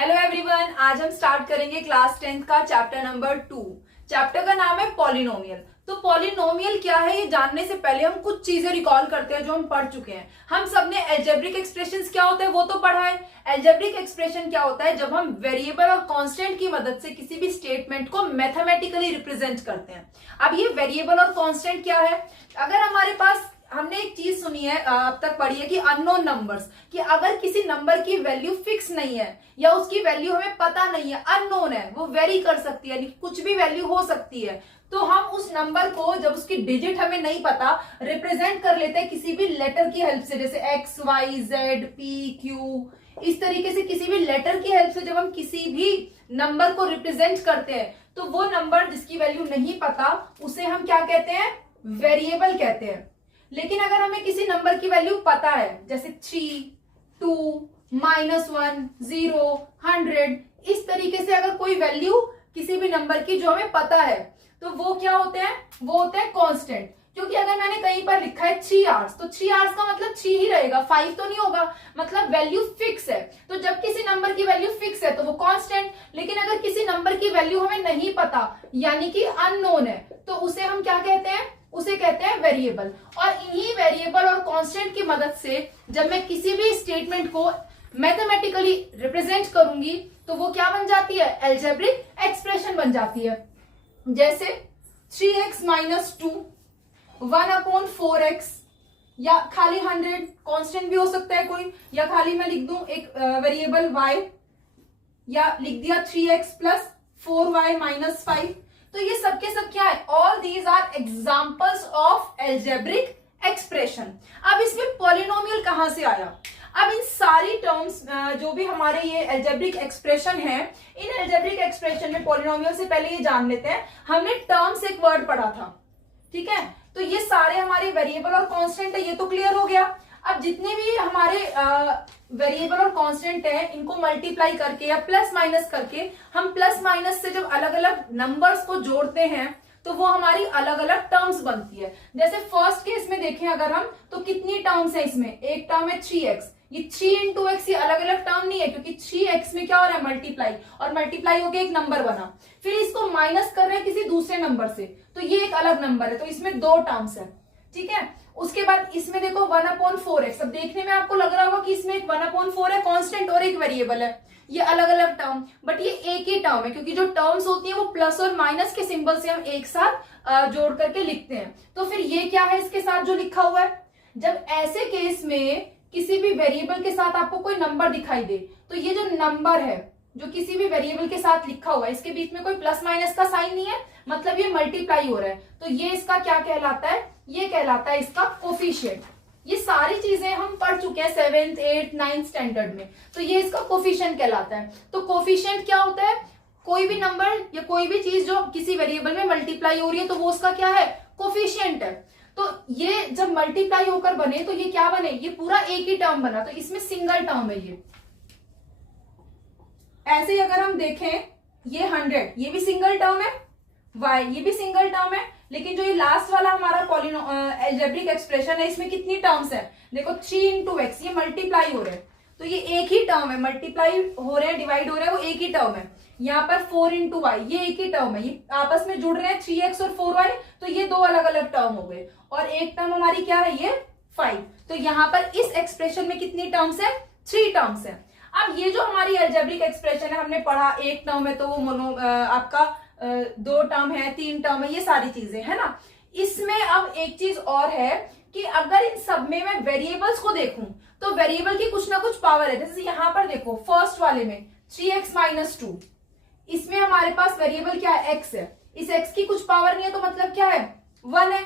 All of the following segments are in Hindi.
हेलो एवरीवन, आज हम स्टार्ट करेंगे क्लास 10th का चैप्टर नंबर 2। चैप्टर का नाम है पॉलिनोमियल। तो पॉलिनोमियल क्या है ये जानने से पहले हम कुछ चीजें रिकॉल करते हैं जो हम पढ़ चुके हैं। हम सबने अलजेब्रिक एक्सप्रेशंस क्या होता है वो तो पढ़ा है। अलजेब्रिक एक्सप्रेशन क्या होता है? जब हम वेरिएबल और कांस्टेंट की मदद से किसी भी स्टेटमेंट को मैथमेटिकली रिप्रेजेंट करते हैं। अब ये वेरिएबल और कांस्टेंट क्या है? अगर हमारे पास हमने एक चीज सुनी है, अब तक पढ़ी है कि अननोन नंबर्स, कि अगर किसी नंबर की वैल्यू फिक्स नहीं है या उसकी वैल्यू हमें पता नहीं है, अननोन है, वो वेरी कर सकती है, यानी कुछ भी वैल्यू हो सकती है, तो हम उस नंबर को जब उसकी डिजिट हमें नहीं पता रिप्रेजेंट कर लेते हैं किसी भी लेटर की हेल्प से, जैसे X Y Z P Q, इस तरीके से किसी भी लेटर की हेल्प से जब हम किसी भी नंबर को रिप्रेजेंट करते हैं तो वो नंबर जिसकी वैल्यू नहीं पता उसे हम क्या कहते हैं? वेरिएबल कहते हैं। लेकिन अगर हमें किसी नंबर की वैल्यू पता है, जैसे 3, 2, -1, 0, 100, इस तरीके से अगर कोई वैल्यू किसी भी नंबर की जो हमें पता है तो वो क्या होते हैं? वो होते हैं कांस्टेंट। क्योंकि अगर मैंने कहीं पर लिखा है 3 आवर्स, तो 3 आवर्स का मतलब 3 ही रहेगा, 5 तो नहीं होगा, मतलब वैल्यू फिक्स है। तो जब किसी नंबर की वैल्यू फिक्स है तो वो कांस्टेंट। लेकिन अगर किसी नंबर की वैल्यू हमें नहीं पता यानी कि अननोन है तो उसे हम क्या कहते हैं? उसे कहते हैं वेरिएबल। और इन्हीं वेरिएबल और कांस्टेंट की मदद से जब मैं किसी भी स्टेटमेंट को मैथमेटिकली रिप्रेजेंट करूंगी तो वो क्या बन जाती है? अलजेब्रिक एक्सप्रेशन बन जाती है। जैसे 3x - 2, 1/4x, या खाली 100 कांस्टेंट भी हो सकता है कोई, या खाली मैं लिख दूं एक वेरिएबल y, या लिख दिया 3x + 4y - 5। तो ये सब के सब क्या है? All these are examples of algebraic expression. अब इसमें पॉलिनोमियल कहां से आया? अब इन सारी टर्म्स जो भी हमारे ये अलजेब्रिक एक्सप्रेशन है, इन अलजेब्रिक एक्सप्रेशन में पॉलिनोमियल से पहले ये जान लेते हैं, हमने टर्म्स एक वर्ड पढ़ा था, ठीक है? तो ये सारे हमारे वेरिएबल और कांस्टेंट है, ये तो क्लियर हो गया। अब जितने भी हमारे वेरिएबल और कांस्टेंट है इनको मल्टीप्लाई करके या प्लस माइनस करके, हम प्लस माइनस से जब अलग अलग नंबर्स को जोड़ते हैं तो वो हमारी अलग अलग टर्म्स बनती है। जैसे फर्स्ट केस में देखें अगर हम, तो कितनी टर्म्स है इसमें? एक टर्म है 3x, ये 3 × x, ये अलग अलग टर्म नहीं है क्योंकि 3x में क्या हो रहा है? मल्टीप्लाई, और मल्टीप्लाई होके एक नंबर बना, फिर इसको माइनस कर रहे हैं किसी दूसरे नंबर से, तो ये एक अलग नंबर है, तो इसमें 2 टर्म्स है, ठीक है? उसके बाद इसमें देखो 1/4x। अब देखने में आपको लग रहा होगा कि इसमें एक 1/4 है कांस्टेंट और एक वेरिएबल है, ये अलग अलग टर्म, बट ये एक ही टर्म है क्योंकि जो टर्म्स होती हैं वो प्लस और माइनस के सिंबल से हम एक साथ जोड़ करके लिखते हैं। तो फिर ये क्या है इसके साथ जो लिखा हुआ है? जब ऐसे केस में किसी भी वेरिएबल के साथ आपको कोई नंबर दिखाई दे तो ये जो नंबर है जो किसी भी वेरिएबल के साथ लिखा हुआ है, इसके बीच में कोई प्लस माइनस का साइन नहीं है, मतलब ये मल्टीप्लाई हो रहा है, तो ये इसका क्या कहलाता है? ये कहलाता है इसका कोफिशिएंट। ये सारी चीजें हम पढ़ चुके हैं 7th 8th 9th स्टैंडर्ड में, तो ये इसका कोफिशिएंट कहलाता है। तो कोफिशिएंट क्या होता है? कोई भी नंबर या कोई भी चीज जो किसी वेरिएबल में मल्टीप्लाई हो रही है तो वो उसका क्या है? कोफिशिएंट है। तो ये जब मल्टीप्लाई होकर बने तो ये क्या बने? ये पूरा एक ही टर्म बना, तो इसमें सिंगल टर्म है ये। ऐसे ही अगर हम देखें ये 100, ये भी सिंगल टर्म है, y ये भी सिंगल टर्म है, लेकिन जो ये लास्ट वाला हमारा अलजेब्रिक एक्सप्रेशन है इसमें कितनी टर्म्स है? देखो 3 × x, ये मल्टीप्लाई हो रहे हैं तो ये एक ही टर्म है, मल्टीप्लाई हो रहे हैं, डिवाइड हो रहे हैं, वो एक ही टर्म है। यहाँ पर 4 × y, ये एक ही टर्म है, ये आपस में जुड़ रहे हैं 3x और 4y, तो ये 2 अलग अलग टर्म हो गए, और एक टर्म हमारी क्या है? ये 5। तो यहाँ पर इस एक्सप्रेशन में कितनी टर्म्स है? 3 टर्म्स है। अब ये जो हमारी अलजेब्रिक एक्सप्रेशन है हमने पढ़ा, एक टर्म है तो वो आपका 2 टर्म है, 3 टर्म है, ये सारी चीजें है ना। इसमें अब एक चीज और है कि अगर इन सब में मैं वेरिएबल्स को देखूं तो वेरिएबल की कुछ ना कुछ पावर है। जैसे यहाँ पर देखो फर्स्ट वाले में 3x - 2, इसमें हमारे पास वेरिएबल क्या है? x है, इस x की कुछ पावर नहीं है तो मतलब क्या है? 1 है।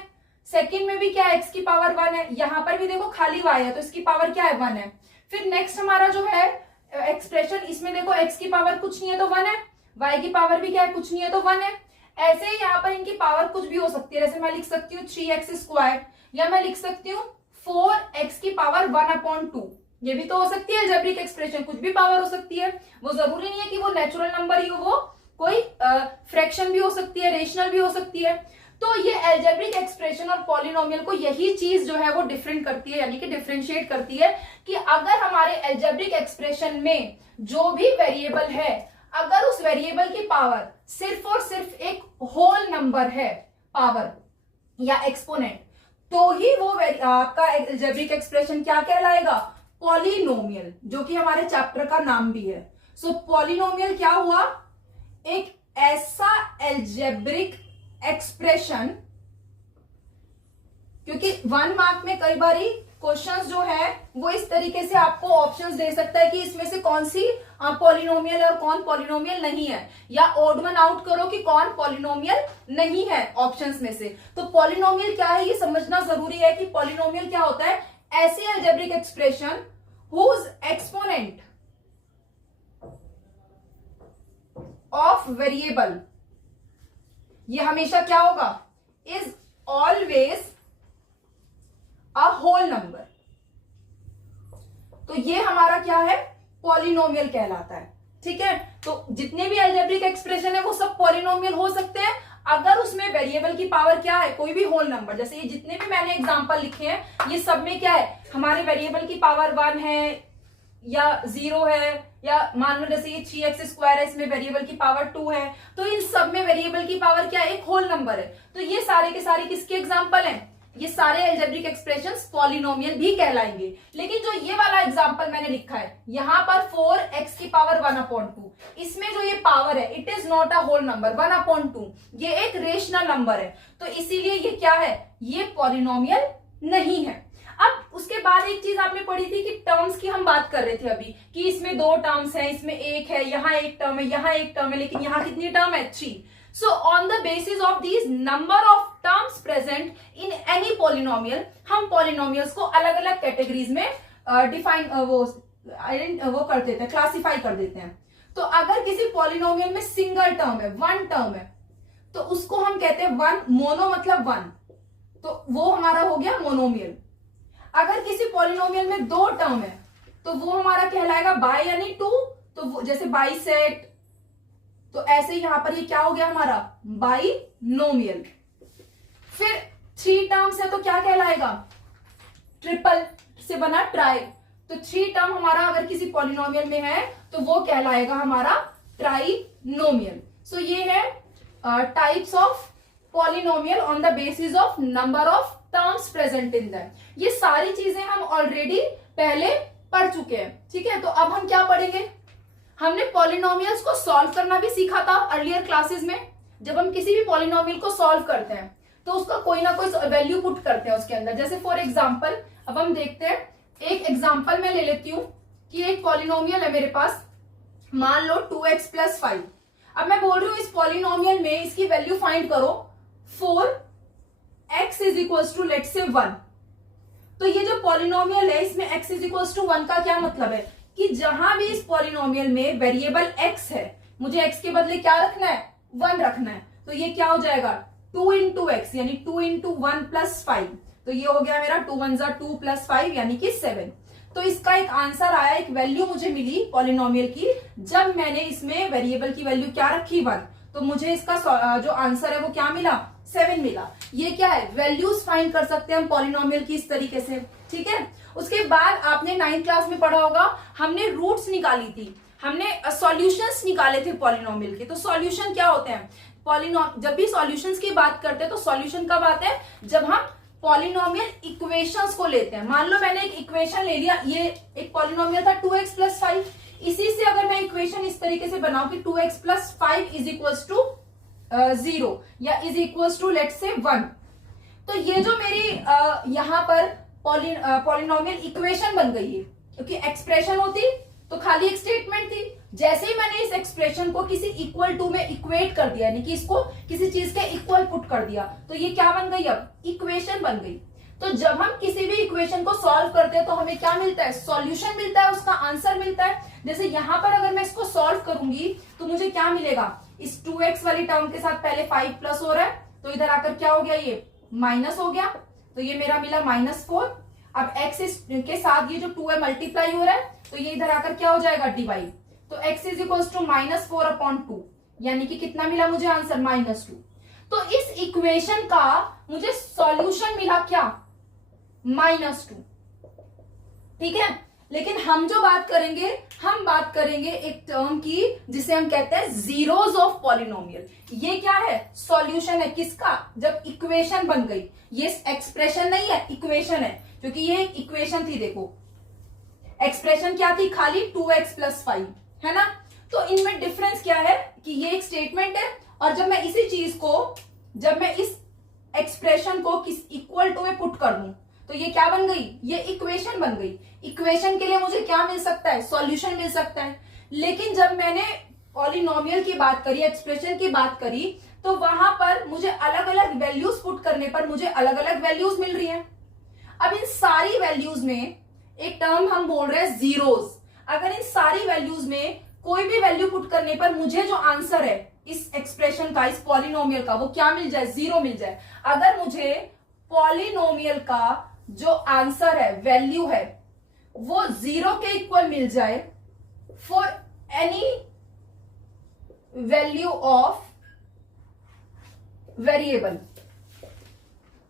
सेकेंड में भी क्या है? x की पावर 1 है। यहाँ पर भी देखो खाली y है तो इसकी पावर क्या है? 1 है। फिर नेक्स्ट हमारा जो है एक्सप्रेशन, इसमें देखो x की पावर कुछ नहीं है तो 1 है, y की पावर भी क्या है? कुछ नहीं है तो 1 है। ऐसे ही यहाँ पर इनकी पावर कुछ भी हो सकती है, जैसे मैं लिख सकती हूँ 3x², या मैं लिख सकती हूँ 4x की पावर 1/2, ये भी तो हो सकती है अलजेब्रिक एक्सप्रेशन, कुछ भी पावर हो सकती है, वो जरूरी नहीं है कि वो नेचुरल नंबर ही हो, वो कोई फ्रैक्शन भी हो सकती है, रेशनल भी हो सकती है। तो ये एल्जेब्रिक एक्सप्रेशन और पॉलिनोमियल को यही चीज जो है वो डिफरेंट करती है, यानी कि डिफरेंशिएट करती है कि अगर हमारे एल्जेब्रिक एक्सप्रेशन में जो भी वेरिएबल है, अगर उस वेरिएबल की पावर सिर्फ और सिर्फ एक होल नंबर है, पावर या एक्सपोनेंट, तो ही वो आपका एल्जेब्रिक एक्सप्रेशन क्या कहलाएगा, पॉलिनोमियल, जो कि हमारे चैप्टर का नाम भी है। सो पॉलिनोमियल क्या हुआ, एक ऐसा एल्जेब्रिक एक्सप्रेशन, क्योंकि 1 मार्क में कई बारी क्वेश्चंस जो है वो इस तरीके से आपको ऑप्शंस दे सकता है कि इसमें से कौन सी पॉलिनोमियल है और कौन पॉलिनोमियल नहीं है, या ऑड वन आउट करो कि कौन पॉलिनोमियल नहीं है ऑप्शंस में से। तो पॉलिनोमियल क्या है ये समझना जरूरी है कि पॉलिनोमियल क्या होता है, ऐसी algebraic expression whose exponent of variable, ये हमेशा क्या होगा, is always a whole number. तो ये हमारा क्या है, पॉलिनोमियल कहलाता है। ठीक है, तो जितने भी एल्जेब्रिक एक्सप्रेशन है वो सब पॉलिनोमियल हो सकते हैं अगर उसमें वेरिएबल की पावर क्या है, कोई भी होल नंबर। जैसे ये जितने भी मैंने एग्जांपल लिखे हैं ये सब में क्या है, हमारे वेरिएबल की पावर 1 है या 0 है, या मान लो जैसे ये 3x² है, इसमें वेरिएबल की पावर 2 है, तो इन सब में वेरिएबल की पावर क्या है, एक होल नंबर है। तो ये सारे के सारे किसके एग्जांपल हैं, ये सारे एल्जेब्रिक एक्सप्रेशंस पॉलिनोमियल भी कहलाएंगे। लेकिन जो ये वाला एग्जांपल मैंने लिखा है यहां पर 4x की पावर 1/2, इसमें जो ये पावर है it is not a whole number, 1/2 ये एक रेशनल नंबर है, तो इसीलिए ये क्या है, ये पॉलिनोमियल नहीं है। अब उसके बाद एक चीज आपने पढ़ी थी कि टर्म्स की हम बात कर रहे थे अभी, कि इसमें 2 टर्म्स हैं, इसमें एक है, यहाँ एक टर्म है, यहाँ एक टर्म है, लेकिन यहाँ कितनी टर्म है, 3। So on the basis of these number of terms present in any polynomial, हम polynomials को अलग अलग कैटेगरीज में डिफाइन वो कर देते हैं, क्लासिफाई कर देते हैं। तो अगर किसी पॉलिनोमियल में सिंगल टर्म है, 1 टर्म है, तो उसको हम कहते हैं 1, मोनो मतलब 1, तो वो हमारा हो गया मोनोमियल। अगर किसी पॉलिनोमियल में 2 टर्म है तो वो हमारा कहलाएगा बाई यानी 2, तो वो जैसे बाइसेट, तो ऐसे यहां पर ये क्या हो गया हमारा, बाइनोमियल। फिर 3 टर्म्स है तो क्या कहलाएगा, ट्रिपल से बना ट्राई, तो 3 टर्म हमारा अगर किसी पॉलिनोमियल में है तो वो कहलाएगा हमारा ट्राइनोमियल। सो ये है types of polynomial on the basis of number of terms present in them. ये सारी चीजें हम ऑलरेडी पहले पढ़ चुके हैं। ठीक है, तो अब हम क्या पढ़ेंगे, हमने पॉलिनोमियल्स को सॉल्व करना भी सीखा था अर्लियर क्लासेस में। जब हम किसी भी पॉलिनोमियल को सॉल्व करते हैं तो उसका कोई ना कोई वैल्यू पुट करते हैं उसके अंदर। जैसे फॉर एग्जांपल अब हम देखते हैं, एक एग्जांपल मैं ले लेती हूं कि एक पॉलिनोमियल है मेरे पास, मान लो 2x + 5। अब मैं बोल रही हूं इस पॉलिनोमियल में इसकी वैल्यू फाइंड करो 4x = लेट्स से 1। तो ये जो पॉलिनोमियल है इसमें x = 1 का क्या मतलब है कि जहां भी इस पॉलिनोमियल में वेरिएबल x है, मुझे x के बदले क्या रखना है, 1 रखना है। तो ये क्या हो जाएगा, 2 × x यानी 2 × 1 + 5, तो ये हो गया मेरा 2 × 1 = 2 + 5 यानी कि 7। तो इसका एक आंसर आया, एक वैल्यू मुझे मिली पॉलिनोमियल की, जब मैंने इसमें वेरिएबल की वैल्यू क्या रखी, 1, तो मुझे इसका जो आंसर है वो क्या मिला, 7 मिला। ये क्या है, वैल्यूज फाइंड कर सकते हैं हम पॉलिनोमियल की इस तरीके से। ठीक है, उसके बाद आपने 9th क्लास में पढ़ा होगा, हमने रूट्स निकाली थी, हमने सॉल्यूशंस निकाले थे पॉलिनोमियल के। तो सॉल्यूशन क्या होते हैं, जब भी सॉल्यूशंस की बात करते हैं तो सॉल्यूशन कब आते हैं, जब हम पॉलिनोमियल इक्वेशंस को लेते हैं। मान लो मैंने एक इक्वेशन ले लिया, ये एक पॉलिनोमियल था 2x + 5, इसी से अगर मैं इक्वेशन इस तरीके से बनाऊं कि 2x + 5 = 0 या = लेट्स से 1, तो ये जो मेरी यहां पर पॉलिनोमियल इक्वेशन बन गई है, क्योंकि एक्सप्रेशन होती तो खाली एक स्टेटमेंट थी। जैसे ही मैंने इस एक्सप्रेशन को किसी इक्वल टू में इक्वेट कर दिया, यानी कि इसको किसी चीज के इक्वल पुट कर दिया, तो ये क्या बन गई, अब इक्वेशन बन गई। तो जब हम किसी भी इक्वेशन को सॉल्व करते हैं तो हमें क्या मिलता है, सॉल्यूशन मिलता है, उसका आंसर मिलता है। जैसे यहां पर अगर मैं इसको सॉल्व करूंगी तो मुझे क्या मिलेगा, इस 2x वाली टर्म के साथ पहले 5 प्लस हो रहा है, तो इधर आकर क्या हो गया, ये माइनस हो गया, तो ये मेरा मिला -4। अब x के साथ ये जो 2 है मल्टीप्लाई हो रहा है, तो ये इधर आकर क्या हो जाएगा, डिवाइड। तो x = -4/2, यानी कि कितना मिला मुझे आंसर, -2। तो इस इक्वेशन का मुझे सॉल्यूशन मिला क्या, -2। ठीक है, लेकिन हम जो बात करेंगे, हम बात करेंगे एक टर्म की जिसे हम कहते हैं जीरोस ऑफ पॉलिनोमियल। ये क्या है, सॉल्यूशन है किसका, जब इक्वेशन बन गई। ये एक्सप्रेशन नहीं है, इक्वेशन है, क्योंकि ये एक इक्वेशन थी। देखो एक्सप्रेशन क्या थी, खाली 2x + 5 है ना। तो इनमें डिफरेंस क्या है कि ये एक स्टेटमेंट है, और जब मैं इसी चीज को, जब मैं इस एक्सप्रेशन को किस इक्वल टू में पुट कर दूं, तो ये क्या बन गई, ये इक्वेशन बन गई। इक्वेशन के लिए मुझे क्या मिल सकता है, सॉल्यूशन मिल सकता है। लेकिन जब मैंने पॉलिनोमियल की बात करी, एक्सप्रेशन की बात करी, तो वहां पर मुझे अलग अलग वैल्यूज पुट करने पर मुझे अलग अलग वैल्यूज मिल रही हैं। अब इन सारी वैल्यूज में एक टर्म हम बोल रहे हैं जीरोस। अगर इन सारी वैल्यूज में कोई भी वैल्यू पुट करने पर मुझे जो आंसर है इस एक्सप्रेशन का, इस पॉलिनोमियल का, वो क्या मिल जाए, 0 मिल जाए। अगर मुझे पॉलिनोमियल का जो आंसर है, वैल्यू है, वो 0 के इक्वल मिल जाए for any value of variable,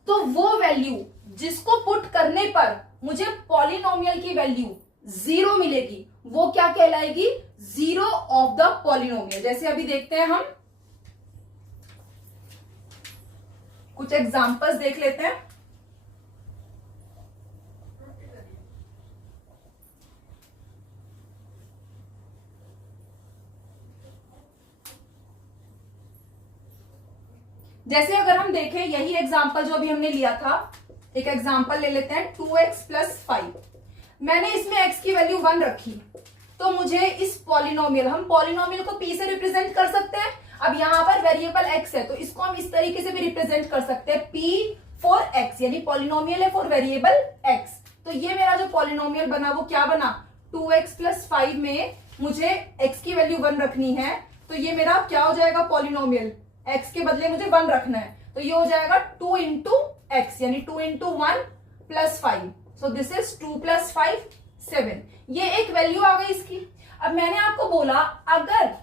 तो वो वैल्यू जिसको पुट करने पर मुझे पॉलिनोमियल की वैल्यू 0 मिलेगी, वो क्या कहलाएगी, जीरो ऑफ द पॉलिनोमियल। जैसे अभी देखते हैं, हम कुछ एग्जांपल्स देख लेते हैं। जैसे अगर हम देखें, यही एग्जांपल जो अभी हमने लिया था, एक एग्जांपल ले लेते हैं, 2x + 5। मैंने इसमें x की वैल्यू 1 रखी, तो मुझे इस पॉलिनोमियल, हम पॉलिनोमियल को p से रिप्रेजेंट कर सकते हैं। अब यहां पर वेरिएबल x है, तो इसको हम इस तरीके से भी रिप्रेजेंट कर सकते हैं, p फॉर x, यानी पॉलिनोमियल है फॉर वेरिएबल x। तो ये मेरा जो पॉलिनोमियल बना वो क्या बना, 2x + 5 में मुझे x की वैल्यू 1 रखनी है, तो ये मेरा क्या हो जाएगा, पॉलिनोमियल, x के बदले मुझे 1 रखना है, तो ये हो जाएगा 2 × x, यानी 2 × 1 + 5। So this is 2 + 5 7। ये एक वैल्यू आ गई इसकी। अब मैंने आपको बोला, अगर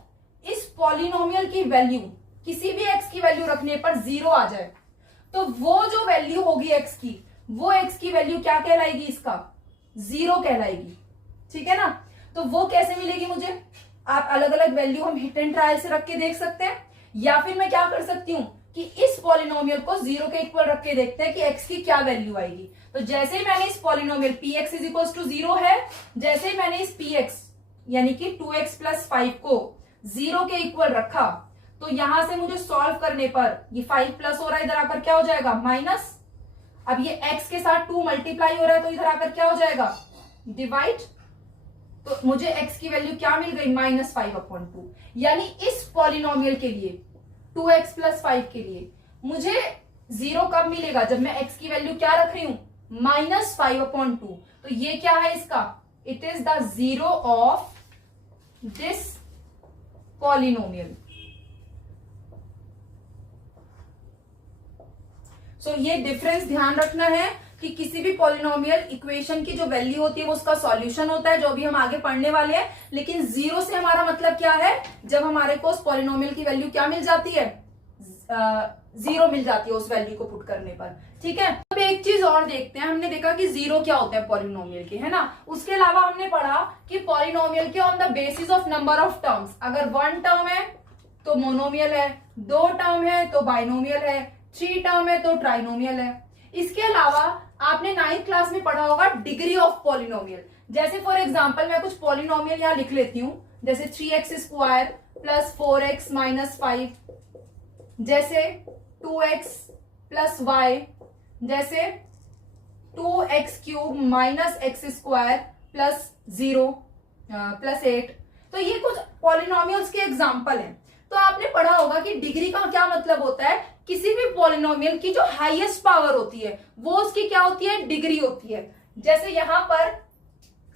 इस पॉलिनोमियल की वैल्यू, किसी भी x की वैल्यू रखने पर 0 आ जाए, तो वो जो वैल्यू होगी x की, वो x की वैल्यू क्या कहलाएगी, इसका 0 कहलाएगी। ठीक है ना। तो वो कैसे मिलेगी मुझे, आप अलग अलग वैल्यू हम हिट एंड ट्रायल से रख के देख सकते हैं, या फिर मैं क्या कर सकती हूं कि इस पॉलिनोमियल को 0 के इक्वल रख के देखते हैं कि x की क्या वैल्यू आएगी। तो जैसे ही मैंने इस पॉलिनोमियल px = 0 है, जैसे ही मैंने इस px यानी कि 2x + 5 को 0 के इक्वल रखा, तो यहां से मुझे सॉल्व करने पर ये 5 प्लस हो रहा है, इधर आकर क्या हो जाएगा, माइनस। अब ये x के साथ 2 मल्टीप्लाई हो रहा है, तो इधर आकर क्या हो जाएगा, डिवाइड। तो मुझे x की वैल्यू क्या मिल गई, -5/2। यानी इस पॉलिनोमियल के लिए 2x + 5 के लिए मुझे 0 कब मिलेगा, जब मैं x की वैल्यू क्या रख रही हूं, -5/2। तो ये क्या है इसका, it is the 0 of this polynomial. So ये डिफरेंस ध्यान रखना है कि किसी भी पॉलिनोमियल इक्वेशन की जो वैल्यू होती है वो उसका सॉल्यूशन होता है, जो अभी हम आगे पढ़ने वाले हैं। लेकिन 0 से हमारा मतलब क्या है, जब हमारे को उस पॉलिनोमियल की वैल्यू क्या मिल जाती है, 0 मिल जाती है उस वैल्यू को पुट करने पर। ठीक है। अब एक चीज और देखते हैं, हमने देखा कि 0 क्या होता है पॉलिनोमियल के, है ना। उसके अलावा हमने पढ़ा कि पॉलिनोमियल के on the basis of number of terms, अगर 1 टर्म है तो मोनोमियल है, 2 टर्म है तो बाइनोमियल है, 3 टर्म है तो ट्राइनोमियल है। इसके अलावा आपने 9th क्लास में पढ़ा होगा डिग्री ऑफ पॉलिनोमियल। जैसे फॉर एग्जांपल मैं कुछ पॉलिनोमियल यहां लिख लेती हूं, जैसे 3x² + 4x - 5, जैसे 2x + y, जैसे 2x³ - x² + 0 + 8। तो ये कुछ पॉलिनोमियल्स के एग्जांपल हैं। तो आपने पढ़ा होगा कि डिग्री का क्या मतलब होता है, किसी भी पॉलिनोमियल की जो हाईएस्ट पावर होती है वो उसकी क्या होती है, डिग्री होती है। जैसे यहां पर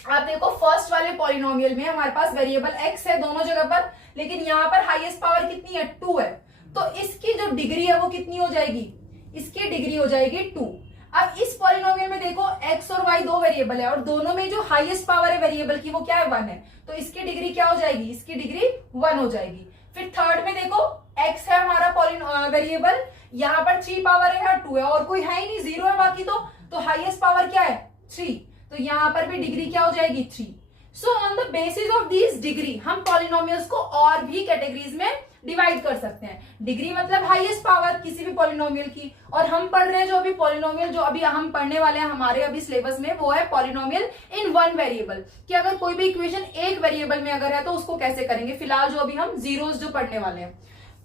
आप देखो, फर्स्ट वाले पॉलिनोमियल में हमारे पास वेरिएबल x है दोनों जगह पर, लेकिन यहां पर हाईएस्ट पावर कितनी है, 2 है। तो इसकी जो डिग्री है वो कितनी हो जाएगी, इसकी डिग्री हो जाएगी 2। अब इस पॉलिनोमियल में देखो x और y 2 वेरिएबल है, और दोनों में जो हाईएस्ट पावर है वेरिएबल की वो क्या है, 1 है। तो इसकी डिग्री क्या हो जाएगी, इसकी डिग्री 1 हो जाएगी। फिर थर्ड में देखो x है हमारा वेरिएबल, यहाँ पर 3 पावर है, यहाँ 2 है, और कोई है ही नहीं, 0 है बाकी तो हाईएस्ट पावर क्या है 3, तो यहाँ पर भी डिग्री क्या हो जाएगी 3। So on the basis of this degree हम पॉलिनोमियल्स को और भी कैटेगरीज में डिवाइड कर सकते हैं। डिग्री मतलब हाईएस्ट पावर किसी भी पॉलिनोमियल की, और हम पढ़ रहे हैं जो अभी पॉलिनोमियल जो अभी हम पढ़ने वाले हैं हमारे अभी सिलेबस में, वो है पॉलिनोमियल इन वन वेरिएबल, कि अगर कोई भी इक्वेशन एक वेरिएबल में अगर है तो उसको कैसे करेंगे। फिलहाल जो अभी हम जीरोस जो पढ़ने वाले हैं,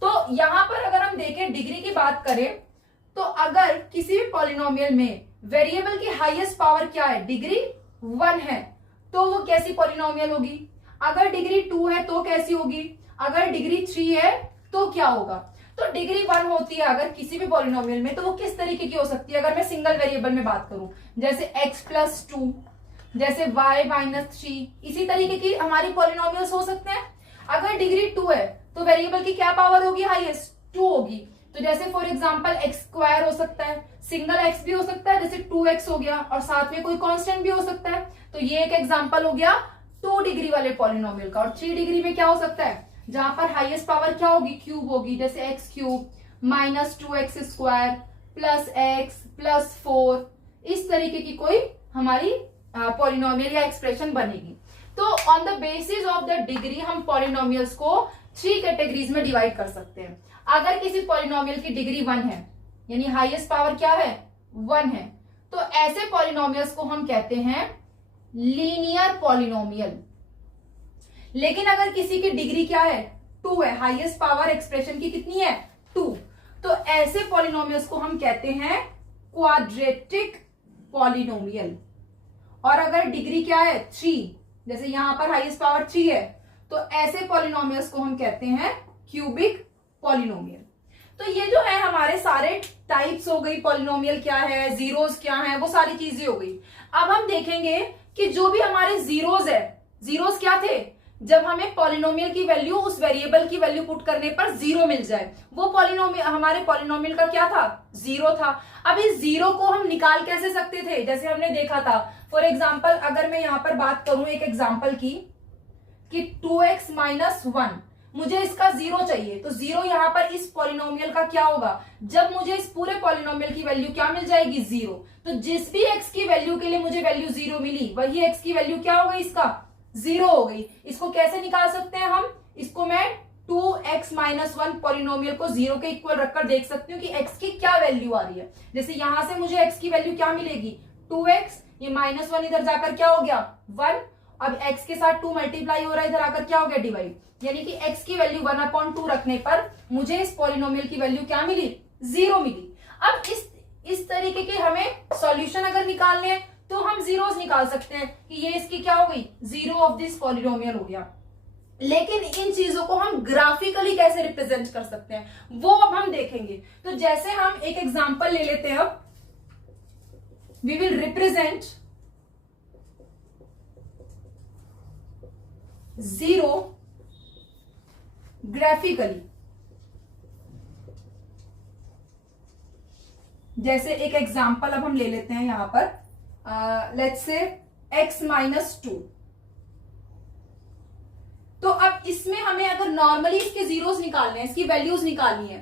तो यहाँ पर अगर हम देखें डिग्री की बात करें तो अगर किसी भी पॉलिनोमियल में वेरिएबल की हाईएस्ट पावर क्या है, डिग्री 1 है, तो वो कैसी पॉलिनोमियल होगी। अगर डिग्री 2 है तो कैसी होगी, अगर डिग्री 3 है तो क्या होगा। तो डिग्री 1 होती है अगर किसी भी पॉलिनोमियल में, तो वो किस तरीके की हो सकती है। अगर मैं सिंगल वेरिएबल में बात करूं, जैसे x+2, जैसे y-3, इसी तरीके की हमारी पॉलिनोमियल्स हो सकते हैं। अगर डिग्री 2 है तो वेरिएबल की क्या पावर होगी, हाईएस्ट 2 होगी। तो जैसे फॉर एग्जांपल x² हो सकता है, सिंगल x भी हो सकता है, जैसे 2x हो गया, और साथ में कोई कांस्टेंट भी हो सकता है। तो ये एक एग्जांपल हो गया 2 डिग्री वाले पॉलिनोमियल का। और 3 डिग्री में क्या हो सकता है, जहां पर हाईएस्ट पावर क्या होगी, क्यूब होगी, जैसे x³ -2x² + x + 4, इस तरीके की कोई हमारी पॉलिनोमियल या एक्सप्रेशन बनेगी। तो on the basis of the degree हम पॉलिनोमियल्स को 3 कैटेगरीज में डिवाइड कर सकते हैं। अगर किसी पॉलिनोमियल की डिग्री 1 है, यानी हाईएस्ट पावर क्या है 1 है, तो ऐसे पॉलिनोमियल्स को हम कहते हैं लीनियर पॉलिनोमियल। लेकिन अगर किसी की डिग्री क्या है 2 है, हाईएस्ट पावर एक्सप्रेशन की कितनी है 2, तो ऐसे पॉलिनोमियल्स को हम कहते हैं क्वाड्रेटिक पॉलिनोमियल। और अगर डिग्री क्या है 3, जैसे यहां पर हाईएस्ट पावर 3 है, तो ऐसे पॉलिनोमियल्स को हम कहते हैं क्यूबिक पॉलिनोमियल। तो ये जो है हमारे सारे टाइप्स हो गई, पॉलिनोमियल क्या है, जीरोस क्या है, वो सारी चीजें हो गई। अब हम देखेंगे कि जो भी हमारे जीरोस है, जीरोस क्या थे, जब हमें पॉलिनोमियल की वैल्यू उस वेरिएबल की वैल्यू पुट करने पर 0 मिल जाए, वो पॉलिनोमियल हमारे पॉलिनोमियल का क्या था 0 था। अब इस 0 को हम निकाल कैसे सकते थे, जैसे हमने देखा था फॉर एग्जाम्पल, अगर मैं यहां पर बात करूं एक एग्जाम्पल की कि 2x - 1, मुझे इसका 0 चाहिए, तो 0 यहां पर इस पॉलिनोमियल का क्या होगा, जब मुझे इस पूरे पॉलिनोमियल की वैल्यू क्या मिल जाएगी 0, तो जिस भी x की वैल्यू के लिए मुझे वैल्यू 0 मिली, वही x की वैल्यू क्या हो गई, इसका 0 हो गई। इसको कैसे निकाल सकते हैं हम, इसको मैं 2x - 1 पॉलिनोमियल को 0 के इक्वल रखकर देख सकती हूँ कि x की क्या वैल्यू आ रही है। जैसे यहां से मुझे x की वैल्यू क्या मिलेगी 2x, ये -1 इधर जाकर क्या हो गया 1, अब x के साथ 2 मल्टीप्लाई हो रहा है, इधर आकर क्या हो गया डिवाइड, यानी कि x की वैल्यू 1/2 रखने पर मुझे इस पॉलिनोमियल की वैल्यू क्या मिली 0 मिली। अब इस तरीके के हमें सॉल्यूशन अगर निकालने हैं तो हम जीरोस निकाल सकते हैं कि ये इसकी क्या हो गई 0 ऑफ दिस पॉलिनोमियल हो गया। लेकिन इन चीजों को हम ग्राफिकली कैसे रिप्रेजेंट कर सकते हैं वो अब हम देखेंगे। तो जैसे हम एक एग्जांपल ले लेते हैं, अब वी विल रिप्रेजेंट 0 ग्राफिकली। जैसे एक एग्जांपल अब हम ले लेते हैं यहां पर, लेट्स से x - 2। तो अब इसमें हमें अगर नॉर्मली इसके जीरोस निकालने हैं, इसकी वैल्यूज निकालनी है,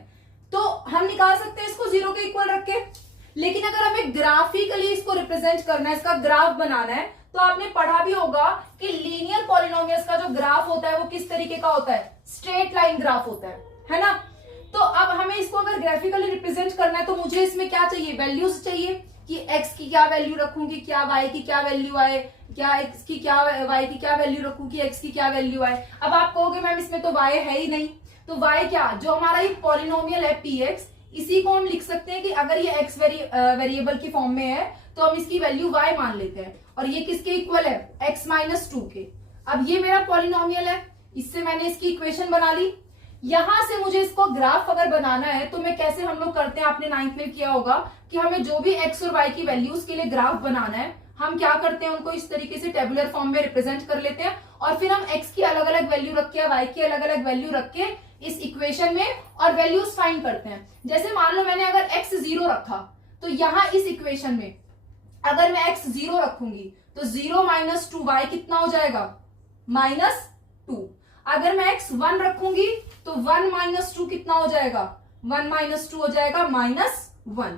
तो हम निकाल सकते हैं इसको 0 के इक्वल रख के। लेकिन अगर हमें ग्राफिकली इसको रिप्रेजेंट करना है, इसका ग्राफ बनाना है, तो आपने पढ़ा भी होगा कि लीनियर पॉलिनोमियल्स का जो ग्राफ होता है वो किस तरीके का होता है, स्ट्रेट लाइन ग्राफ होता है ना। तो अब हमें इसको अगर ग्राफिकली रिप्रेजेंट करना है तो मुझे इसमें क्या चाहिए, वैल्यूज चाहिए कि x की क्या वैल्यू रखूंगी, क्या y की क्या वैल्यू आए, क्या x की क्या y की क्या वैल्यू रखूं कि x की क्या वैल्यू आए। अब आप कहोगे मैम इसमें तो y है ही नहीं, तो y क्या, जो हमारा ये पॉलिनोमियल है px, इसी को हम लिख सकते हैं कि अगर ये x वेरिएबल की फॉर्म में है तो हम इसकी वैल्यू y मान लेते हैं, और ये किसके इक्वल है x - 2 के। अब ये मेरा पॉलिनोमियल है, इससे मैंने इसकी इक्वेशन बना ली। यहां से मुझे इसको ग्राफ अगर बनाना है तो मैं कैसे, हम लोग करते हैं, आपने 9th में किया होगा कि हमें जो भी x और y की वैल्यूज के लिए ग्राफ बनाना है, हम क्या करते हैं, उनको इस तरीके से टेबुलर फॉर्म में रिप्रेजेंट कर लेते हैं, और फिर हम x की अलग अलग वैल्यू रख के, y की अलग अलग वैल्यू रख के इस इक्वेशन में और वैल्यूज फाइंड करते हैं। जैसे मान लो मैंने अगर x 0 रखा, तो यहाँ इस इक्वेशन में अगर मैं x 0 रखूंगी तो 0 - 2y कितना हो जाएगा -2। अगर मैं x 1 रखूंगी तो 1 माइनस 2 कितना हो जाएगा, 1 माइनस 2 हो जाएगा -1।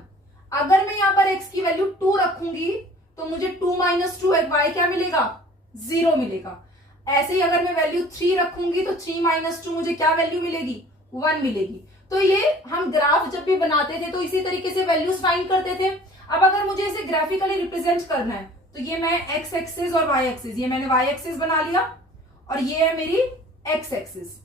अगर मैं यहाँ पर x की वैल्यू 2 रखूंगी तो मुझे 2 माइनस 2 y क्या मिलेगा, 0 मिलेगा। ऐसे ही अगर मैं वैल्यू 3 रखूंगी तो 3 माइनस 2 मुझे क्या वैल्यू मिलेगी, 1 मिलेगी। तो ये हम ग्राफ जब भी बनाते थे तो इसी तरीके से वैल्यूज फाइंड करते थे। अब अगर मुझे इसे ग्राफिकली रिप्रेजेंट करना है तो ये मैं x एक्सिस और y एक्सिस, ये मैंने y एक्सिस बना लिया और ये है मेरी x एक्सिस।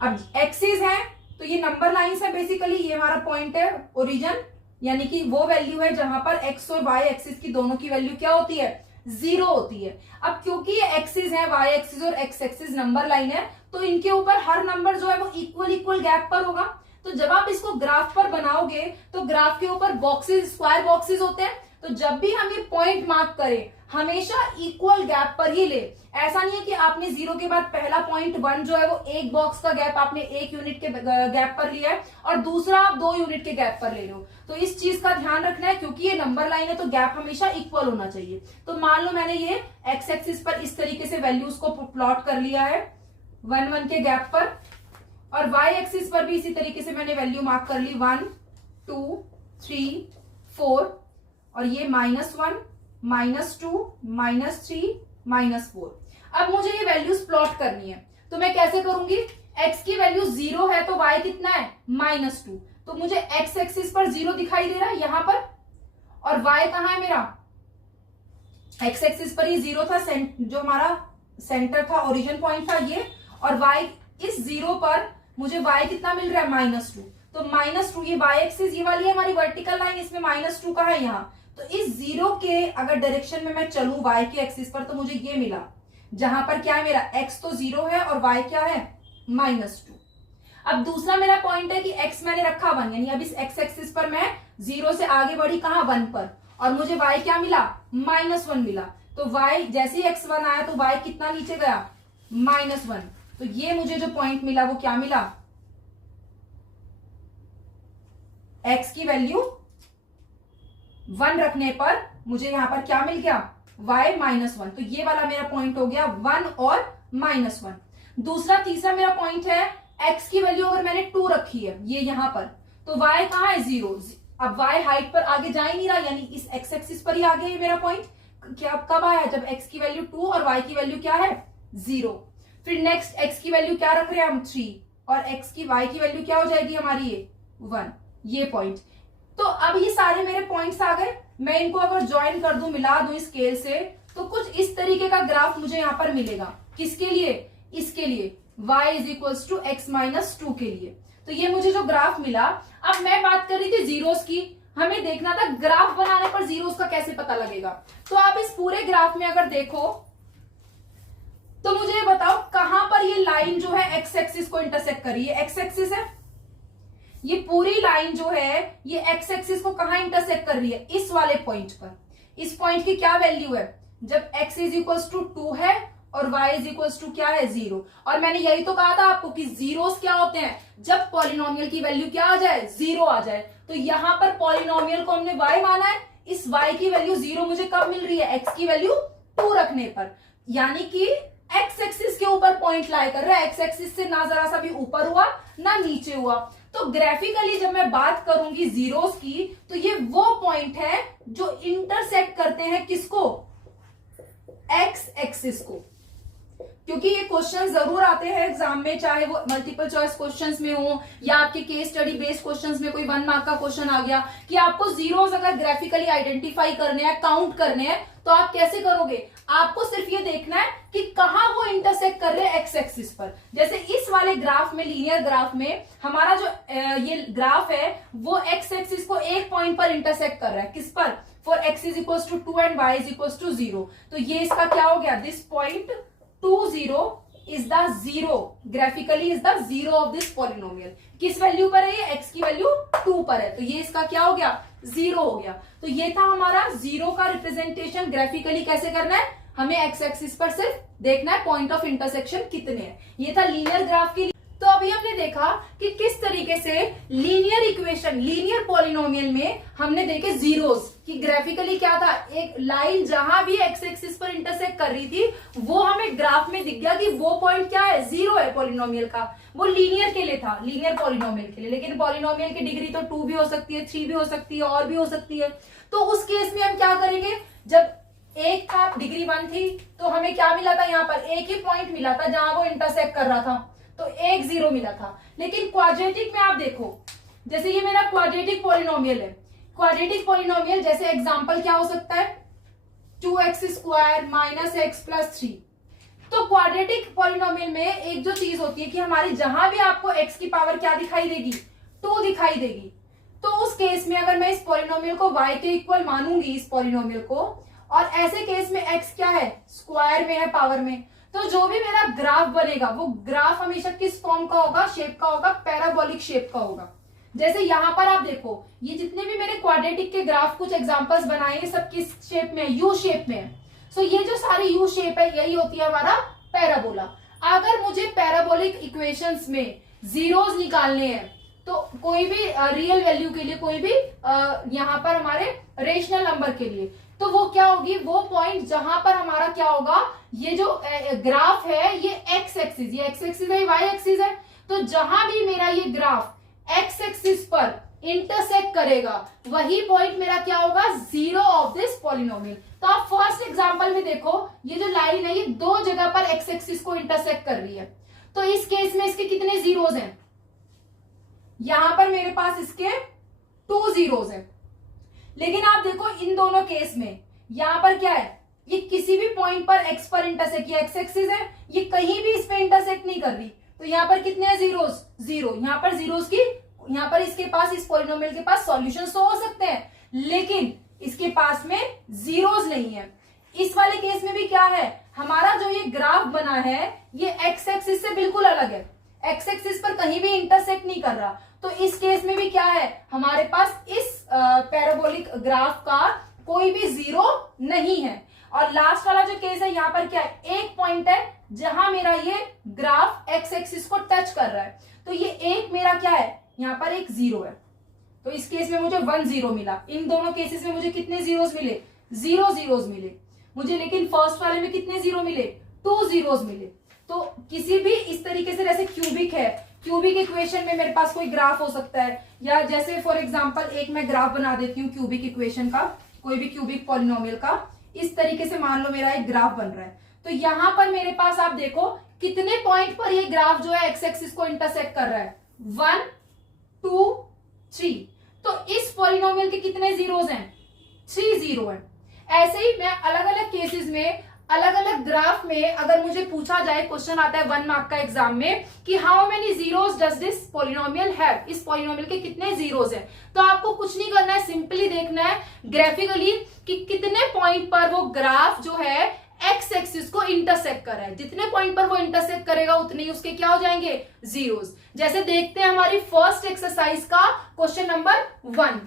अब एक्सिस है तो ये नंबर लाइंस है बेसिकली, ये हमारा पॉइंट है ओरिजिन, यानी कि वो वैल्यू है जहां पर x और y एक्सिस की दोनों की वैल्यू क्या होती है, 0 होती है। अब क्योंकि ये एक्सिस है, y एक्सिस और x एक्सिस नंबर लाइन है, तो इनके ऊपर हर नंबर जो है वो इक्वल गैप पर होगा। तो जब आप इसको ग्राफ पर बनाओगे तो ग्राफ के ऊपर बॉक्सेस, स्क्वायर बॉक्सेस होते हैं, तो जब भी हम ये पॉइंट मार्क करें हमेशा इक्वल गैप पर ही ले। ऐसा नहीं है कि आपने 0 के बाद पहला पॉइंट 1 जो है वो एक बॉक्स का गैप आपने 1 यूनिट के गैप पर लिया है और दूसरा आप 2 यूनिट के गैप पर ले रहे हो। तो इस चीज का ध्यान रखना है, क्योंकि ये नंबर लाइन है तो गैप हमेशा इक्वल होना चाहिए। तो मान लो मैंने ये एक्स एक्सिस पर इस तरीके से वैल्यूज को प्लॉट कर लिया है 1 के गैप पर, और y एक्सिस पर भी इसी तरीके से मैंने वैल्यू मार्क कर ली 1 2 3 4, और ये -1 -2 -3 -4। अब मुझे ये वैल्यूज प्लॉट करनी है तो मैं कैसे करूंगी, x की वैल्यू 0 है तो y कितना है, -2। तो मुझे x एक्सिस पर 0 दिखाई दे रहा है यहां पर, और y कहां है मेरा, x एक्सिस पर ये 0 था, जो हमारा सेंटर था, ओरिजिन पॉइंट था ये, और y इस 0 पर मुझे y कितना मिल रहा है, -2। तो -2 ये y एक्सिस ये वाली है हमारी वर्टिकल लाइन, इसमें -2 कहां है, यहाँ। तो इस 0 के अगर डायरेक्शन में मैं चलूं y के एक्सिस पर तो मुझे ये मिला, जहां पर क्या है मेरा x तो 0 है और y क्या है, -2। अब दूसरा मेरा पॉइंट है कि x मैंने रखा 1, यानी अब इस x एक्सिस पर मैं 0 से आगे बढ़ी कहां, 1 पर, और मुझे y क्या मिला, -1 मिला। तो y जैसे ही x1 आया तो y कितना नीचे गया, -1। तो ये मुझे जो पॉइंट मिला वो क्या मिला, x की वैल्यू 1 रखने पर मुझे यहां पर क्या मिल गया, y -1। तो ये वाला मेरा पॉइंट हो गया 1 और -1। दूसरा तीसरा मेरा पॉइंट है x की वैल्यू अगर मैंने 2 रखी है ये यहां पर, तो y कहां है, 0। अब y हाइट पर आगे जा ही नहीं रहा, यानी इस x एक्सिस पर ही आ गया ये मेरा पॉइंट। क्या कब आया, जब x की वैल्यू 2 और y की वैल्यू क्या है, 0। फिर नेक्स्ट x की वैल्यू क्या रख रहे हैं हम, 3, और y की वैल्यू क्या हो जाएगी हमारी, ये 1, ये पॉइंट। तो अब ये सारे मेरे पॉइंट्स आ गए, मैं इनको अगर ज्वाइन कर दूं, मिला दूं स्केल से, तो कुछ इस तरीके का ग्राफ मुझे यहां पर मिलेगा। किसके लिए, इसके लिए y = x-2 के लिए। तो ये मुझे जो ग्राफ मिला, अब मैं बात कर रही थी जीरोस की, हमें देखना था ग्राफ बनाने पर जीरोस का कैसे पता लगेगा। तो आप इस पूरे ग्राफ में अगर देखो तो मुझे ये बताओ कहां पर ये लाइन जो है एक्स एक्सिस को इंटरसेक्ट कर रही है, एक्स एक्सिस है, ये पूरी लाइन जो है ये एक्स एक्सिस को कहां इंटरसेक्ट कर रही है, इस वाले पॉइंट पर। इस पॉइंट की क्या वैल्यू है, जब x = 2 है और y = क्या है, 0। और मैंने यही तो कहा था आपको कि जीरोस क्या होते हैं, जब पॉलिनोमियल की वैल्यू क्या आ जाए, 0 आ जाए। तो यहां पर पॉलिनोमियल को हमने y माना है, इस y की वैल्यू 0 मुझे कब मिल रही है, x की वैल्यू 2 रखने पर, यानी कि x एक्सिस के ऊपर पॉइंट लाई कर रहा है, x एक्सिस से ना जरा सा भी ऊपर हुआ ना नीचे हुआ। तो ग्राफिकली जब मैं बात करूंगी जीरोस की, तो ये वो पॉइंट है जो इंटरसेक्ट करते हैं किसको, x एक्सिस को। क्योंकि ये क्वेश्चन जरूर आते हैं एग्जाम में, चाहे वो मल्टीपल चॉइस क्वेश्चंस में हो या आपके केस स्टडी बेस्ड क्वेश्चंस में कोई 1 मार्क का क्वेश्चन आ गया कि आपको जीरोस अगर ग्राफिकली आइडेंटिफाई करने हैं, काउंट करने हैं, तो आप कैसे करोगे, आपको सिर्फ ये देखना है कि कहां वो इंटरसेक्ट कर रहे हैं एक्स एक्सिस पर। जैसे इस वाले ग्राफ में, लीनियर ग्राफ में, हमारा जो ये ग्राफ है वो एक्स एक्सिस को एक पॉइंट पर इंटरसेक्ट कर रहा है, किस पर, फॉर x = 2 एंड y = 0। तो ये इसका क्या हो गया, this point 2 0 is the 0, graphically is the 0 of this polynomial। किस वैल्यू पर है ये, x की वैल्यू 2 पर है, तो ये इसका क्या हो गया, 0 हो गया। तो ये था हमारा 0 का रिप्रेजेंटेशन ग्राफिकली कैसे करना है, हमें x एक्सिस पर सिर्फ देखना है पॉइंट ऑफ इंटरसेक्शन कितने हैं। ये था लीनियर ग्राफ के लिए। तो अब अभी हमने देखा कि किस तरीके से लीनियर इक्वेशन, लीनियर पॉलिनोमियल में हमने देखे जीरोस, कि ग्राफिकली क्या था, एक लाइन जहां भी एक्स एक्सिस पर इंटरसेक्ट कर रही थी वो हमें ग्राफ में दिख गया कि वो पॉइंट क्या है, जीरो है पॉलिनोमियल का। वो लीनियर के लिए था, लीनियर पॉलिनोमियल के लिए। लेकिन पॉलिनोमियल की डिग्री तो 2 भी हो सकती है, 3 भी हो सकती है, और भी हो सकती है। तो उस केस में हम क्या करेंगे, जब एक का डिग्री 1 थी तो हमें क्या मिला था, यहाँ पर एक ही पॉइंट मिला था जहां वो इंटरसेक्ट कर रहा था, तो एक जीरो मिला था। लेकिन क्वाड्रेटिक में आप देखो, जैसे ये मेरा क्वाड्रेटिक पॉलिनोमियल है, क्वाड्रेटिक पॉलिनोमियल जैसे एग्जांपल क्या हो सकता है, 2x square minus x plus 3। तो क्वाड्रेटिक पॉलिनोमियल में एक जो चीज होती है कि हमारी जहां भी आपको x की पावर क्या दिखाई देगी, 2 दिखाई देगी। तो उस केस में अगर मैं इस पॉलिनोमियल को y के इक्वल मानूंगी, इस पॉलिनोमियल को, और ऐसे केस में x क्या है, स्क्वायर में है, पावर में, तो जो भी मेरा ग्राफ बनेगा वो ग्राफ हमेशा किस फॉर्म का होगा, शेप का होगा, पैराबोलिक शेप का होगा। जैसे यहां पर आप देखो, ये जितने भी मैंने क्वाड्रेटिक के ग्राफ कुछ एग्जांपल्स बनाए हैं, सब किस शेप में है, यू शेप में है। सो ये जो सारी यू शेप है यही होती है हमारा पैराबोला। अगर मुझे पैराबोलिक इक्वेशंस में जीरोस निकालने हैं, तो कोई भी रियल वैल्यू के लिए, कोई भी यहाँ पर हमारे रेशनल नंबर के लिए, तो वो क्या होगी, वो पॉइंट जहां पर हमारा क्या होगा, ये जो ग्राफ है ये एक्स एक्सिस, ये एक्स एक्सिस है, वाई एक्सिस है, तो जहां भी मेरा ये ग्राफ एक्स एक्सिस पर इंटरसेक्ट करेगा वही पॉइंट मेरा क्या होगा, जीरो ऑफ दिस पॉलिनोमियल। तो आप फर्स्ट एग्जांपल में देखो, ये जो लाइन है ये 2 जगह पर एक्स एक्सिस को इंटरसेक्ट कर रही है। तो इस केस में इसके कितने जीरोस हैं, यहां पर मेरे पास इसके 2 जीरोस हैं। लेकिन आप देखो इन दोनों केस में यहां पर क्या है, ये किसी भी पॉइंट पर एक्स पर इंटरसेक्ट, ये एक्स एक्सिस है, ये कहीं भी इस पे इंटरसेक्ट नहीं कर रही। तो यहाँ पर कितने जीरोस, जीरो। यहाँ पर जीरोस की, यहाँ पर इसके पास, इस पॉलिनोमियल के पास सॉल्यूशन तो हो सकते हैं, लेकिन इसके पास में जीरोस नहीं है। इस वाले केस में भी क्या है, हमारा जो ये ग्राफ बना है ये एक्स एक्सिस से बिल्कुल अलग है, एक्स एक्सिस पर कहीं भी इंटरसेक्ट नहीं कर रहा। तो इस केस में भी क्या है, हमारे पास इस पैराबोलिक ग्राफ का कोई भी जीरो नहीं है। और लास्ट वाला जो केस है, यहाँ पर क्या है, एक पॉइंट है जहां मेरा ये ग्राफ एक्स एक्सिस को टच कर रहा है, तो ये एक मेरा क्या है, यहाँ पर एक जीरो है। तो इस केस में मुझे 1 जीरो मिला। इन दोनों केसेस में मुझे कितने जीरोस मिले, 0 जीरोस मिले मुझे। लेकिन फर्स्ट वाले में कितने जीरो मिले, 2 जीरोस मिले। तो किसी भी इस तरीके से, जैसे क्यूबिक है, क्यूबिक इक्वेशन में मेरे पास कोई ग्राफ हो सकता है, या जैसे फॉर एग्जांपल एक मैं ग्राफ बना देती हूँ क्यूबिक इक्वेशन का, कोई भी क्यूबिक पॉलिनोमियल का। इस तरीके से मान लो मेरा एक ग्राफ बन रहा है, तो यहां पर मेरे पास आप देखो कितने पॉइंट पर ये ग्राफ जो है एक्स एक्सिस को इंटरसेक्ट कर रहा है, 1 2 3। तो इस पॉलिनोमियल के कितने जीरोस हैं, 3 जीरो है। ऐसे ही मैं अलग अलग केसेस में, अलग अलग ग्राफ में, अगर मुझे पूछा जाए, क्वेश्चन आता है 1 मार्क का एग्जाम में कि how many zeros does this polynomial have, इस पॉलिनोमियल के कितने जीरोस हैं, तो आपको कुछ नहीं करना है, सिंपली देखना है ग्राफिकली कि कितने पॉइंट पर वो ग्राफ जो है एक्स एक्सिस को इंटरसेक्ट कर रहा है। जितने पॉइंट पर वो इंटरसेक्ट करेगा उतने ही उसके क्या हो जाएंगे, जीरोस। जैसे देखते हैं हमारी फर्स्ट एक्सरसाइज का क्वेश्चन नंबर 1।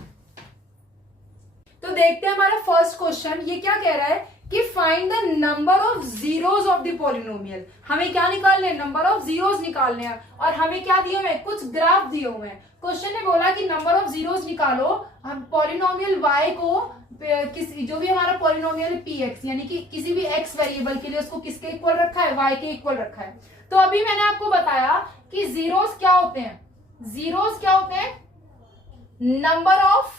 तो देखते हैं हमारा फर्स्ट क्वेश्चन, ये क्या कह रहा है कि find the number of zeros of the polynomial. हमें क्या निकालने हैं, नंबर ऑफ जीरोस निकालने हैं, और हमें क्या दिए हुए हैं, कुछ ग्राफ दिए हुए हैं। क्वेश्चन ने बोला कि नंबर ऑफ जीरोस निकालो। हम पॉलिनोमियल y को किसी, जो भी हमारा पॉलिनोमियल px, यानी कि किसी भी x वेरिएबल के लिए उसको किसके इक्वल रखा है, y के इक्वल रखा है। तो अभी मैंने आपको बताया कि जीरोस क्या होते हैं, जीरोस क्या होते हैं, नंबर ऑफ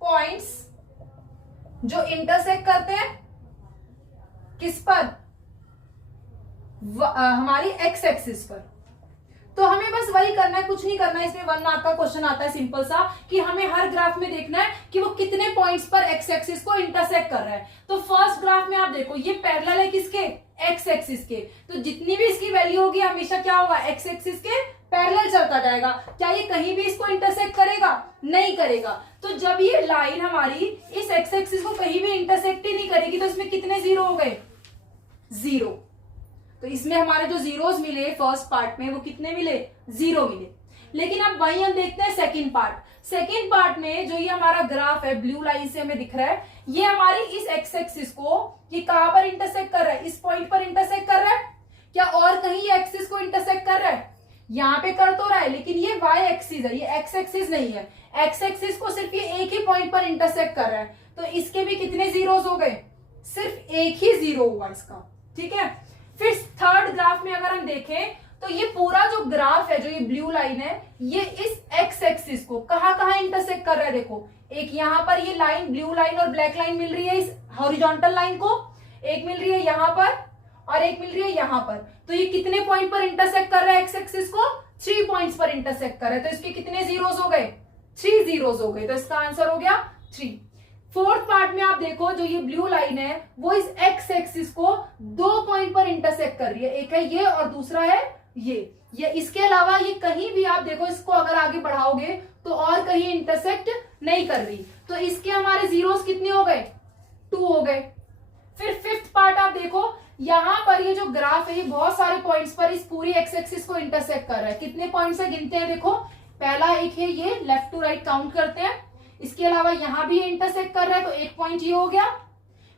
पॉइंट्स जो इंटरसेक्ट करते हैं किस पर, हमारी एक्स एक्सिस पर। तो हमें बस वही करना है, कुछ नहीं करना है। इसमें 1 मार्क का क्वेश्चन आता है सिंपल सा, कि हमें हर ग्राफ में देखना है कि वो कितने पॉइंट्स पर एक्स एक्सिस को इंटरसेक्ट कर रहा है। तो फर्स्ट ग्राफ में आप देखो ये पैरेलल है किसके, एक्स एक्सिस के, तो जितनी भी इसकी वैल्यू होगी हमेशा क्या होगा, एक्स एक्सिस के पैरेलल चलता जाएगा। क्या ये कहीं भी इसको इंटरसेक्ट करेगा, नहीं करेगा। तो जब ये लाइन हमारी इस एक्स एक्सिस को कहीं भी इंटरसेक्ट ही नहीं करेगी, तो इसमें कितने जीरो हो गए, 0। तो इसमें हमारे जो जीरोस मिले फर्स्ट पार्ट में वो कितने मिले, 0 मिले। लेकिन अब वही हम देखते हैं सेकंड पार्ट। सेकंड पार्ट में जो ये हमारा ग्राफ है, ब्लू लाइन से हमें दिख रहा है, ये हमारी इस एक्स एक्सिस को ये कहां पर इंटरसेक्ट कर रहा है, इस पॉइंट पर इंटरसेक्ट कर रहा है क्या, और कहीं ये एक्सिस को इंटरसेक्ट कर रहा है, यहाँ पे कर तो रहा है, लेकिन ये y एक्सिस है, ये x एक्सिस नहीं है। x एक्सिस को सिर्फ ये एक ही पॉइंट पर इंटरसेक्ट कर रहा है, तो इसके भी कितने जीरोस हो गए, सिर्फ एक ही जीरो हुआ इसका, ठीक है। फिर थर्ड ग्राफ में अगर हम देखें तो ये पूरा जो ग्राफ है, जो ये ब्लू लाइन है, ये इस x एक्सिस को कहां कहां इंटरसेक्ट कर रहा है, देखो एक यहाँ पर ये लाइन ब्लू लाइन और ब्लैक लाइन मिल रही है इस हॉरिजॉन्टल लाइन को, एक मिल रही है यहाँ पर और एक मिल रही है यहाँ पर। तो ये कितने पॉइंट पर इंटरसेक्ट कर रहा है x एक्सिस को, 3 पॉइंट्स पर इंटरसेक्ट कर रहा है। तो इसके कितने जीरोस हो गए, 3 जीरोस हो गए, तो इसका आंसर हो गया 3। फोर्थ पार्ट में आप देखो जो ये ब्लू लाइन है वो इस x एक्सिस को 2 पॉइंट पर इंटरसेक्ट कर रही है, एक है ये और दूसरा है ये इसके अलावा ये कहीं भी आप देखो इसको अगर आगे बढ़ाओगे तो और कहीं इंटरसेक्ट नहीं कर रही। तो इसके हमारे जीरोस कितने हो गए, 2 हो गए। फिर फिफ्थ पार्ट आप देखो, यहां पर ये जो ग्राफ है ये बहुत सारे पॉइंट्स पर इस पूरी एक्स एक्सिस को इंटरसेक्ट कर रहा है। कितने पॉइंट्स है गिनते हैं, देखो पहला एक है ये, लेफ्ट टू राइट काउंट करते हैं। इसके अलावा यहां भी इंटरसेक्ट कर रहा है, तो एक पॉइंट ये हो गया।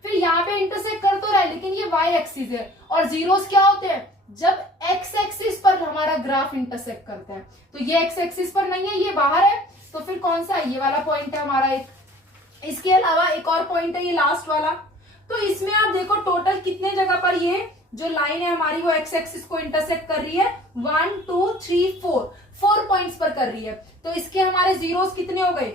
फिर यहाँ पे इंटरसेक्ट कर तो रहा है, लेकिन ये वाई एक्सिस है, और जीरोस क्या होते हैं, जब एक्स एक्सिस पर हमारा ग्राफ इंटरसेक्ट करता है। तो ये एक्स एक्सिस पर नहीं है, ये बाहर है, तो फिर कौन सा, ये वाला पॉइंट है हमारा एक। इसके अलावा एक और पॉइंट है ये लास्ट वाला। तो इसमें आप देखो टोटल कितने जगह पर ये जो लाइन है हमारी वो एक्स एक्सिस को इंटरसेक्ट कर रही है, 1 2 3 4 पॉइंट्स पर कर रही है। तो इसके हमारे जीरोस कितने हो गए,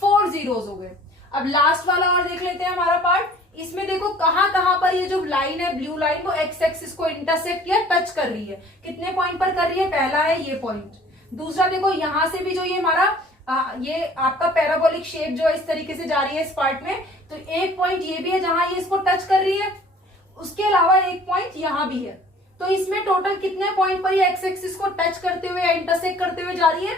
4 जीरोस हो गए। अब लास्ट वाला और देख लेते हैं हमारा पार्ट। इसमें देखो कहां कहां पर ये जो लाइन है ब्लू लाइन वो एक्स एक्सिस को इंटरसेक्ट या टच कर रही है, कितने पॉइंट पर कर रही है, पहला है ये पॉइंट। दूसरा देखो यहां से भी जो ये हमारा ये आपका पैराबोलिक शेप जो है इस तरीके से जा रही है इस पार्ट में, तो एक पॉइंट ये भी है जहां ये इसको टच कर रही है। उसके अलावा एक पॉइंट यहां भी है। तो इसमें टोटल कितने पॉइंट पर ये एक्स एक्सिस को टच करते हुए या इंटरसेक्ट करते हुए जा रही है,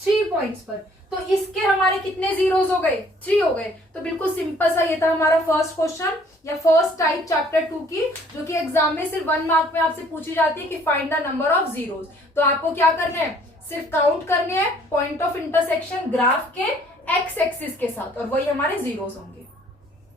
3 पॉइंट्स पर। तो इसके हमारे कितने जीरोस हो गए, 3 हो गए। तो बिल्कुल सिंपल सा ये था हमारा फर्स्ट क्वेश्चन या फर्स्ट टाइप चैप्टर 2 की, जो कि एग्जाम में सिर्फ 1 मार्क में आपसे पूछी जाती है कि find the number of zeros. तो आपको क्या करना है, सिर्फ काउंट करने हैं पॉइंट ऑफ इंटरसेक्शन ग्राफ के एक्स एक्सिस के साथ, और वही हमारे जीरोस होंगे।